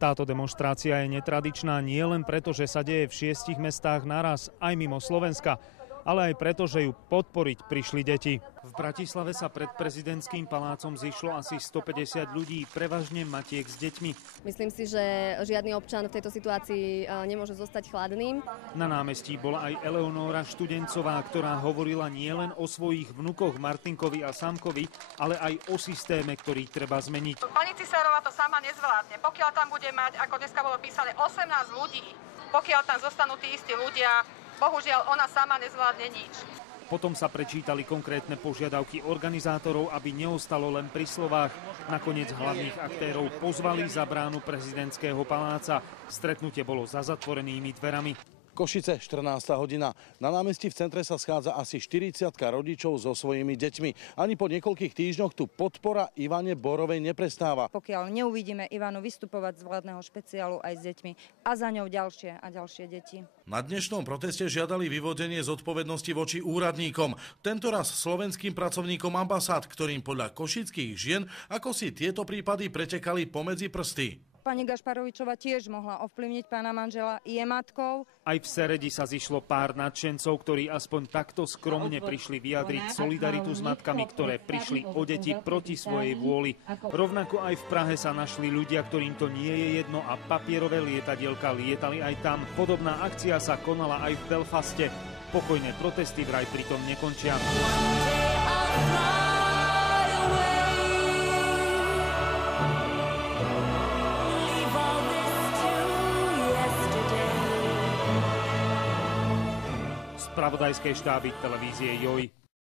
Táto demonštrácia je netradičná nie len preto, že sa deje v 6 mestách naraz aj mimo Slovenska, ale aj preto, že ju podporiť prišli deti. V Bratislave sa pred prezidentským palácom zišlo asi 150 ľudí, prevažne matiek s deťmi. Myslím si, že žiadny občan v tejto situácii nemôže zostať chladným. Na námestí bola aj Eleonóra Študencová, ktorá hovorila nielen o svojich vnukoch Martinkovi a Samkovi, ale aj o systéme, ktorý treba zmeniť. Pani Cisárová to sama nezvládne. Pokiaľ tam bude mať, ako dneska bolo písané, 18 ľudí, pokiaľ tam zostanú tí istí ľudia, bohužiaľ, ona sama nezvládne nič. Potom sa prečítali konkrétne požiadavky organizátorov, aby neostalo len pri slovách. Nakoniec hlavných aktérov pozvali za bránu prezidentského paláca. Stretnutie bolo za zatvorenými dverami. Košice, 14. hodina. Na námestí v centre sa schádza asi 40-ka rodičov so svojimi deťmi. Ani po niekoľkých týždňoch tu podpora Ivane Borovej neprestáva. Pokiaľ neuvidíme Ivanu vystupovať z vládneho špeciálu aj s deťmi a za ňou ďalšie a ďalšie deti. Na dnešnom proteste žiadali vyvodenie zodpovednosti voči úradníkom. Tentoraz slovenským pracovníkom ambasád, ktorým podľa košických žien ako si tieto prípady pretekali pomedzi prsty. Pani Gašparovičová tiež mohla ovplyvniť pána manžela, je matkou. Aj v Seredi sa zišlo pár nadšencov, ktorí aspoň takto skromne prišli vyjadriť solidaritu s matkami, ktoré prišli o deti proti svojej vôli. Rovnako aj v Prahe sa našli ľudia, ktorým to nie je jedno a papierové lietadielka lietali aj tam. Podobná akcia sa konala aj v Belfaste. Pokojné protesty vraj pritom nekončia. Spravodajské štáby televízie JOJ.